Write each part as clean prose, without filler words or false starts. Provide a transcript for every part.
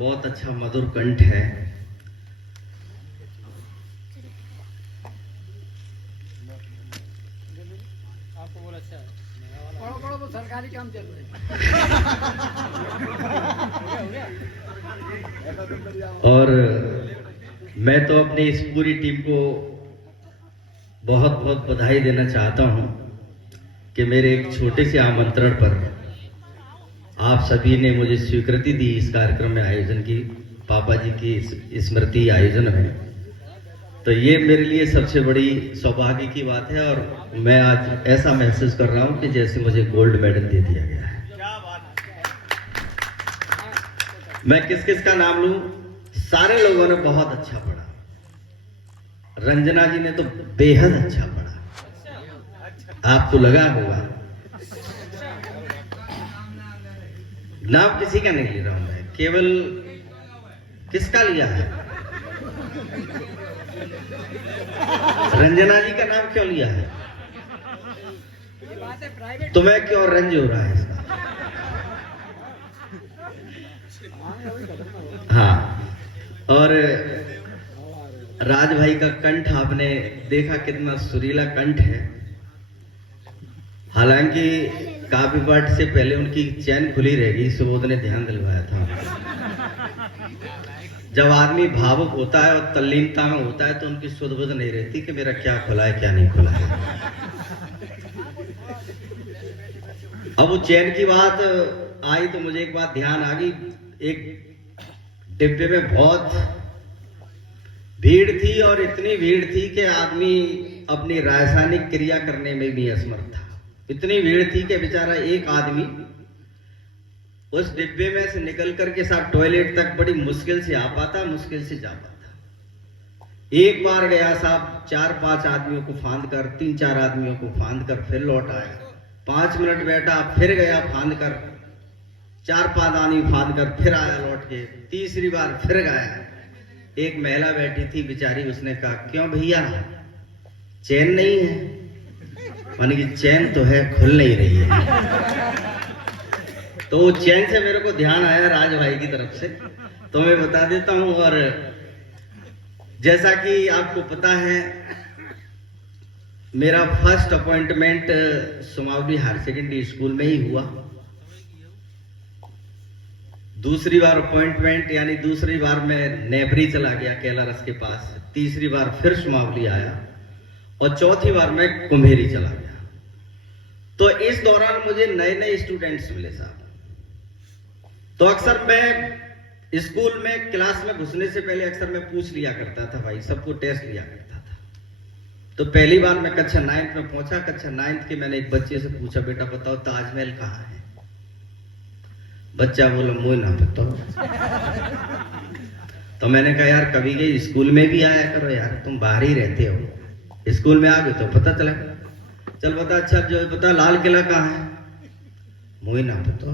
बहुत अच्छा मधुर कंठ है। आपको बोला अच्छा बड़ो बड़ो सरकारी काम चल रहा है। और मैं तो अपनी इस पूरी टीम को बहुत बहुत बधाई देना चाहता हूं कि मेरे एक छोटे से आमंत्रण पर आप सभी ने मुझे स्वीकृति दी इस कार्यक्रम में आयोजन की, पापा जी की स्मृति आयोजन में। तो ये मेरे लिए सबसे बड़ी सौभाग्य की बात है और मैं आज ऐसा महसूस कर रहा हूं कि जैसे मुझे गोल्ड मेडल दे दिया गया है। मैं किस किस का नाम लूं? सारे लोगों ने बहुत अच्छा पढ़ा। रंजना जी ने तो बेहद अच्छा पढ़ा, आपको लगा होगा। नाम किसी का नहीं ले रहा हूं मैं, केवल किसका लिया है? रंजना जी का नाम क्यों लिया है? तुम्हें क्यों रंज हो रहा है इसका? हाँ, और राज भाई का कंठ आपने देखा, कितना सुरीला कंठ है। हालांकि काफी पाठ से पहले उनकी चैन खुली रहेगी, सुबोध ने ध्यान दिलवाया था। जब आदमी भावुक होता है और तल्लीनता में होता है तो उनकी सुध बुध नहीं रहती कि मेरा क्या खुला है क्या नहीं खुला है। अब वो चैन की बात आई तो मुझे एक बात ध्यान आ गई। एक डिब्बे में बहुत भीड़ थी और इतनी भीड़ थी कि आदमी अपनी रासायनिक क्रिया करने में भी असमर्थ था। इतनी भीड़ थी कि बेचारा एक आदमी उस डिब्बे में से निकल करके साहब टॉयलेट तक बड़ी मुश्किल से आ पाता, मुश्किल से जा पाता। एक बार गया साहब 4-5 आदमियों को फांद कर, 3-4 आदमियों को फांद कर फिर लौट आया। 5 मिनट बैठा, फिर गया फांद कर, 4-5 आदमी फांद कर फिर आया लौट के। तीसरी बार फिर गया। एक महिला बैठी थी बेचारी, उसने कहा क्यों भैया चैन नहीं है? माने कि चैन तो है, खुल नहीं रही है। तो चैन से मेरे को ध्यान आया राज भाई की तरफ से, तो मैं बता देता हूं। और जैसा कि आपको पता है मेरा first appointment Sumawali higher secondary school में ही हुआ। दूसरी बार अपॉइंटमेंट यानी दूसरी बार मैं नेबरी चला गया केलारस के पास। तीसरी बार फिर सुमावली आया और चौथी बार मैं कुम्हेरी चला गया। तो इस दौरान मुझे नए नए स्टूडेंट्स मिले साहब। तो अक्सर मैं स्कूल में क्लास में घुसने से पहले अक्सर मैं पूछ लिया करता था, भाई सबको टेस्ट लिया करता था। तो पहली बार मैं कक्षा 9th में पहुंचा। कक्षा 9th के मैंने एक बच्चे से पूछा, बेटा बताओ ताजमहल कहाँ है? बच्चा बोला मुझे ना पता। तो मैंने कहा यार कभी गई स्कूल में भी आया करो यार, तुम बाहर ही रहते हो, स्कूल में आ गए तो पता चला। चल बता, अच्छा जो बता लाल किला कहाँ है? मुझे ना पता।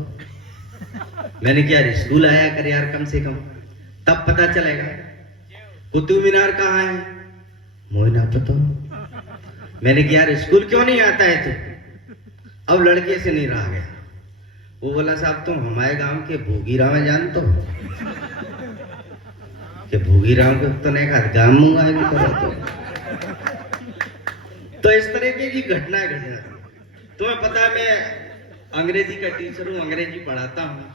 मैंने क्या यार स्कूल आया कर यार कम से कम, तब पता चलेगा। कुतुब मीनार कहाँ है? मुझे ना पता। मैंने क्या यार स्कूल क्यों नहीं आता है तू? अब लड़के से नहीं रहा गया। वो बोला साहब तुम हमारे गांव के भोगीराव में जानते हो? कि भोगीराव के तो नहीं कहा गांव में आएगी तो इस तरह की घटनाएं घट जाती। तुम्हें पता है मैं अंग्रेजी का टीचर हूँ, अंग्रेजी पढ़ाता हूँ।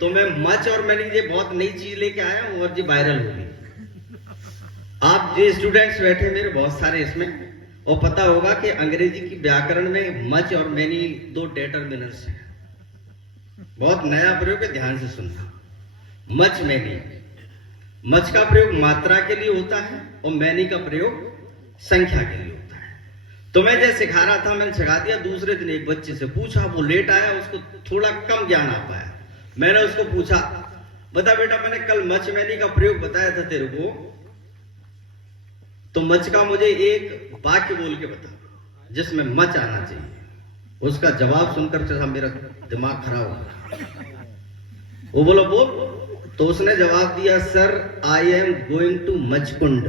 तो मैं मच और मैंने ये बहुत नई चीज लेके आया हूँ और जी वायरल होगी। आप जो स्टूडेंट्स बैठे मेरे बहुत सारे इसमें, और पता होगा कि अंग्रेजी की व्याकरण में मच और मैनी 2 डिटरमिनर्स हैं। बहुत नया प्रयोग है, ध्यान से सुनना। मच मैनी, मच का प्रयोग मात्रा के लिए होता है और मैनी का प्रयोग संख्या के लिए होता है। तो मैं जैसे सिखा रहा था मैंने सिखा दिया। दूसरे दिन एक बच्चे से पूछा, वो लेट आया, उसको थोड़ा कम ज्ञान आ पाया। मैंने उसको पूछा, बता बेटा मैंने कल मच मैनी का प्रयोग बताया था तेरे को, तो मच का मुझे एक वाक्य बोल के बता जिसमें मच आना चाहिए। उसका जवाब सुनकर जैसा मेरा दिमाग खराब हो गया। वो बोला बोल। तो उसने जवाब दिया, sir I am going to Machkund.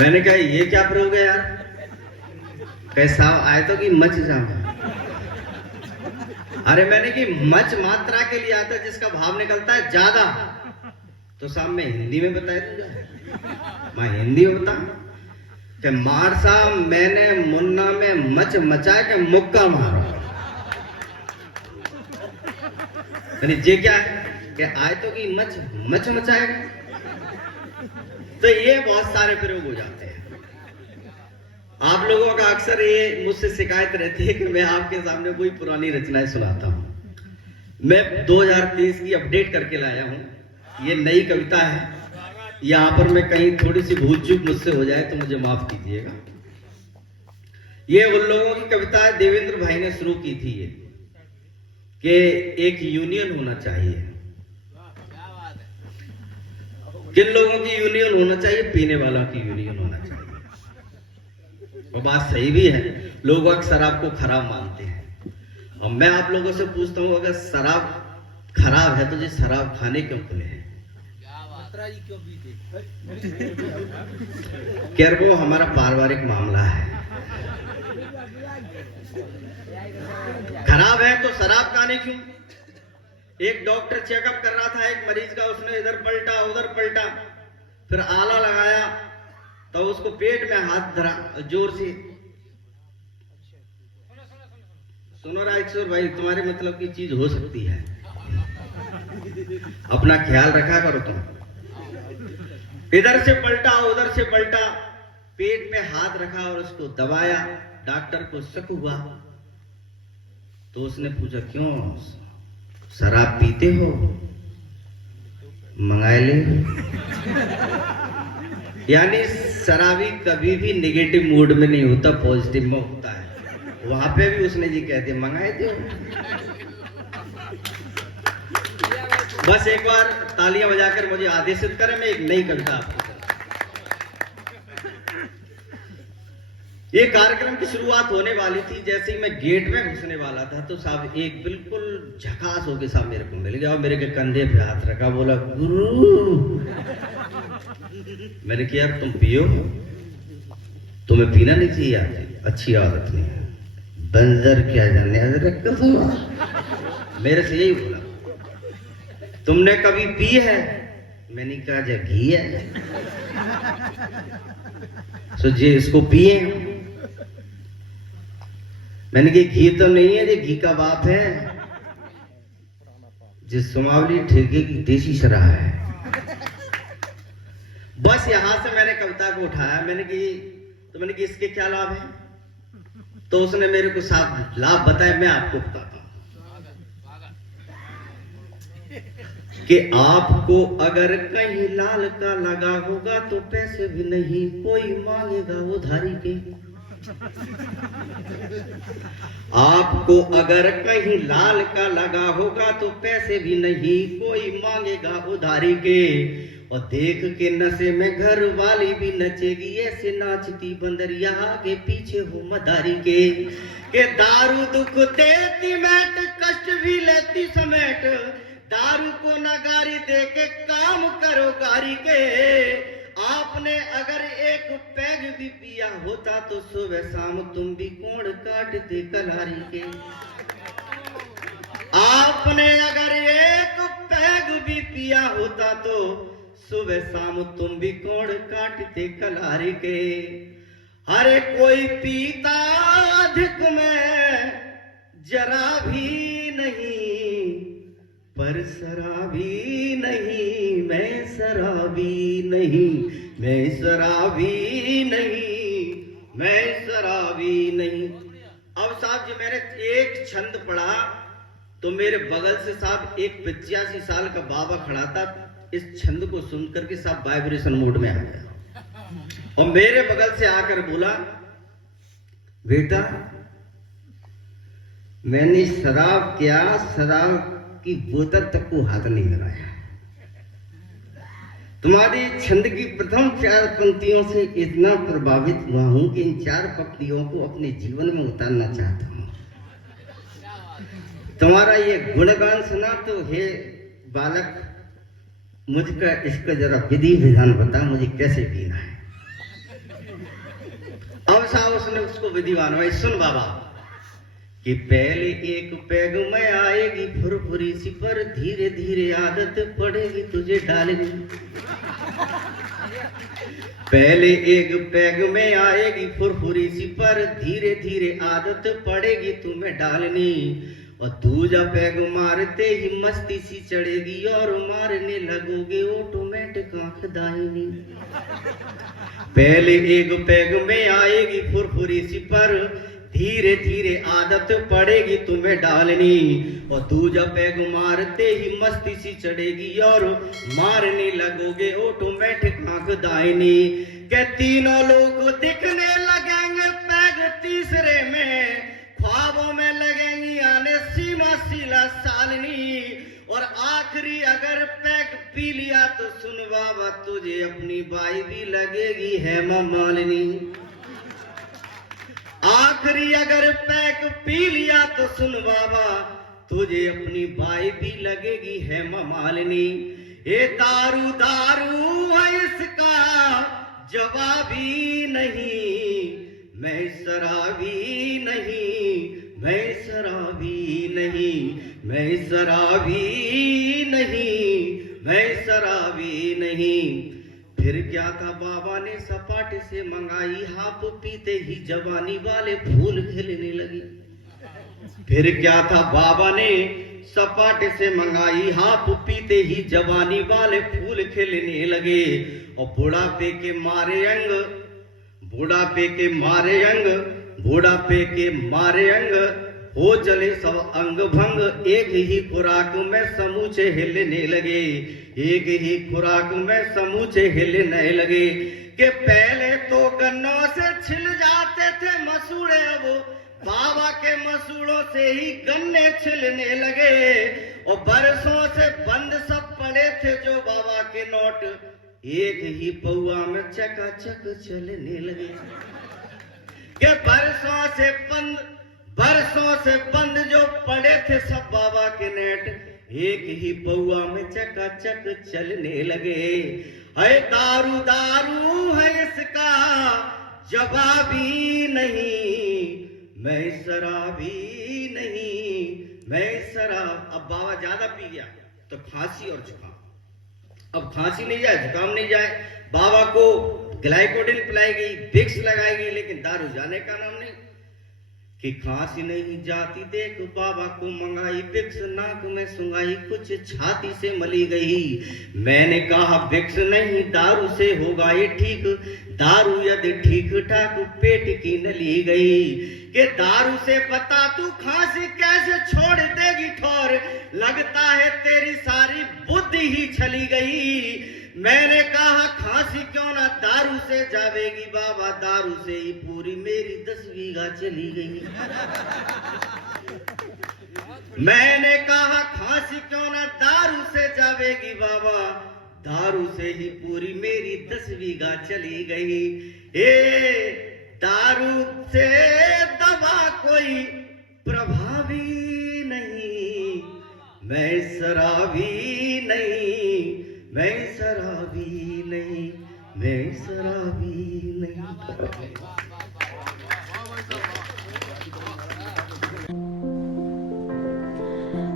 मैंने कहा ये क्या प्रयोग है यार? कैसा आए तो कि मच जाऊं। अरे मैंने कि मच मात्रा के लिए आता है जिसका भाव निकलता है ज्यादा, तो साहब मैं हिंदी में बताया दूंगा। मैं हिंदी में बता कि मार साहब मैंने मुन्ना में मच मचा के मुक्का मारा। जे क्या है कि आए तो कि मच मचाएगा। तो ये बहुत सारे प्रयोग हो जाते हैं। आप लोगों का अक्सर ये मुझसे शिकायत रहती है कि मैं आपके सामने कोई पुरानी रचनाएं सुनाता हूं। मैं 2023 की अपडेट करके लाया हूं। ये नई कविता है। यहां पर मैं कहीं थोड़ी सी भूल चूक मुझसे हो जाए तो मुझे माफ कीजिएगा। ये उन लोगों की कविता है, देवेंद्र भाई ने शुरू की थी ये, कि एक यूनियन होना चाहिए। किन लोगों की यूनियन होना चाहिए? पीने वालों की यूनियन होना चाहिए। वो बात सही भी है। लोग अक्सर शराब को खराब मानते हैं, और मैं आप लोगों से पूछता हूं, अगर शराब खराब है तो जी शराब खाने क्यों खुले हैं? खैर वो हमारा पारिवारिक मामला है। खराब है तो शराब खाने क्यों? एक डॉक्टर चेकअप कर रहा था एक मरीज का, उसने इधर पलटा उधर पलटा, फिर आला लगाया तो उसको पेट में हाथ धरा जोर से। सुनो राइचूर भाई, तुम्हारे मतलब की चीज हो सकती है, अपना ख्याल रखा करो तुम। इधर से पलटा उधर से पलटा, पेट में हाथ रखा और उसको दबाया। डॉक्टर को शक हुआ तो उसने पूछा, क्यों शराब पीते हो? मंगाए ले। यानी शराबी कभी भी नेगेटिव मूड में नहीं होता, पॉजिटिव में होता है। वहां पे भी उसने जी कहते मंगाए दो। बस एक बार तालियां बजाकर मुझे आदेशित करें, मैं एक नई कविता आपको। ये कार्यक्रम की शुरुआत होने वाली थी, जैसे ही मैं गेट में घुसने वाला था तो साहब एक बिल्कुल झकास होके साहब मेरे को मिल गया और मेरे के कंधे पे हाथ रखा, बोला गुरु। मैंने कहा यार तुम पियो, तुम्हें पीना नहीं चाहिए, अच्छी आदत नहीं है। बंदर क्या जाने मेरे से यही बोला, तुमने कभी पी है? मैंने कहा जा घी है, सो जी इसको पिए। मैंने कहा घी तो नहीं है, ये घी का बाप है, जिस सुमावली ठेके की देसी शराब है। बस यहां से मैंने कविता को उठाया। मैंने कहा इसके क्या लाभ है? तो उसने मेरे को साफ लाभ बताया, मैं आपको बताता हूं कि आपको अगर कहीं लाल का लगा होगा तो पैसे भी नहीं कोई मांगेगा उधारी के। आपको अगर कहीं लाल का लगा होगा तो पैसे भी नहीं कोई मांगेगा उधारी के। और देख के नशे में घर वाली भी नचेगी, ऐसे नाचती बंदरिया आगे पीछे हो मदारी के दारू दुख देती मैट, कष्ट भी लेती समेट। दारू को नगारी दे के काम करो गारी के। आपने अगर एक पैग भी पिया होता तो सुबह शाम तुम भी कोण काटते कलारी के। आपने अगर एक पैग भी पिया होता तो सुबह शाम तुम भी कोण काटते कलारी के। अरे कोई पीता अधिक में जरा भी नहीं, पर शराबी नहीं, मैं शराबी नहीं, मैं शराबी नहीं, मैं शराबी नहीं। अब साहब जी मैंने एक छंद पढ़ा तो मेरे बगल से साहब एक 85 साल का बाबा खड़ा था। इस छंद को सुनकर के साहब वाइब्रेशन मोड में आ गया और मेरे बगल से आकर बोला, बेटा मैंने शराब क्या, शराब की बोतल तक को हाथ नहीं लगाया। तुम्हारी छंद की प्रथम 4 पंक्तियों से इतना प्रभावित हुआ हूं कि इन 4 पंक्तियों को अपने जीवन में उतारना चाहता हूं। तुम्हारा ये गुणगान सुना तो हे बालक, मुझका इसका जरा विधि विधान बता, मुझे कैसे पीना है। अब साहब उसने उसको विधिवान भाई सुन बाबा, कि पहले एक पैग में आएगी फुरफुरी सी, पर धीरे धीरे आदत पड़ेगी तुझे डालनी। पहले एक पैग में आएगी फुरफुरी सी, पर धीरे धीरे आदत पड़ेगी तुम्हें डालनी। और दूजा पैग मारते ही मस्ती सी चढ़ेगी और मारने लगोगे ऑटोमेटिक आंख दाहिनी। पहले एक पैग में आएगी फुरफुरी सी, पर धीरे धीरे आदत पड़ेगी तुम्हें डालनी। और दूजा पैग मारते ही मस्ती सी चढ़ेगी और मारने लगोगे ऑटोमेटिक आंख दाहिनी। के तीनों लोग दिखने लगेंगे पैग तीसरे में, ख्वाबों में लगेंगी आने सीमा सीला सालनी। और आखिरी अगर पैग पी लिया तो सुन बाबा, तुझे अपनी बाई भी लगेगी हेमा मालिनी। आखिरी अगर पैग पी लिया तो सुन बाबा, तुझे अपनी बाई भी लगेगी हेमा मालिनी। ये दारू दारू है इसका जवाबी नहीं, मैं शराबी नहीं, मैं शराबी नहीं, मैं शराबी नहीं, मैं शराबी नहीं। फिर क्या था बाबा ने सपाटे से मंगाई, हाथ पीते ही जवानी वाले फूल खिलने लगी। फिर क्या था बाबा ने सपाटे से मंगाई, हाथ पीते ही जवानी वाले फूल खिलने लगे। और बुढ़ापे के मारे अंग, बुढ़ापे के मारे अंग, बुढ़ापे के मारे अंग हो चले सब अंग भंग। एक ही खुराक में समूचे हिलने लगे, एक ही खुराक में समूचे हिलने लगे। कि पहले तो गन्नों से छिल जाते थे मसूड़े, अब बाबा के मसूड़ों से ही गन्ने छिलने लगे। और बरसों से बंद सब पड़े थे जो बाबा के नोट, एक ही पौआ में चकाचक चलने लगे। के बरसों से बंद जो पड़े थे सब बाबा के नेट, एक ही पौआ में चकाचक चलने लगे। है दारू दारू है इसका जवाबी नहीं, मैं शराबी नहीं, मैं शराब। अब बाबा ज्यादा पी गया तो खांसी और जुकाम, अब खांसी नहीं जाए, जुकाम नहीं जाए। बाबा को ग्लाइकोडिन पिलाई गई, विक्स लगाई गई, लेकिन दारू जाने का नाम नहीं। कि खांसी नहीं जाती देख बाबा को मंगाई विक्स, नाक में सुंगाई कुछ छाती से मली गई। मैंने कहा विक्स नहीं दारू से होगा ये ठीक, दारू यदि ठीक ठाक पेट की नली गई। कि दारू से बता तू खांसी कैसे छोड़ देगी ठोर, लगता है तेरी सारी बुद्धि ही चली गई। मैंने कहा खांसी क्यों ना दारू से जावेगी बाबा, दारू से ही पूरी मेरी 10 बीघा चली गई। मैंने कहा खांसी क्यों ना दारू से जावेगी बाबा, दारू से ही पूरी मेरी 10 बीघा चली गई। ए दारू से दवा कोई प्रभावी नहीं, मैं शराबी नहीं, मैं शराबी नहीं, मैं शराबी नहीं।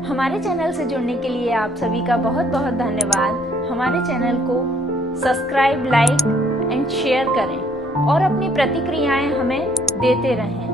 हमारे चैनल से जुड़ने के लिए आप सभी का बहुत बहुत धन्यवाद। हमारे चैनल को सब्सक्राइब, लाइक एंड शेयर करें और अपनी प्रतिक्रियाएं हमें देते रहें।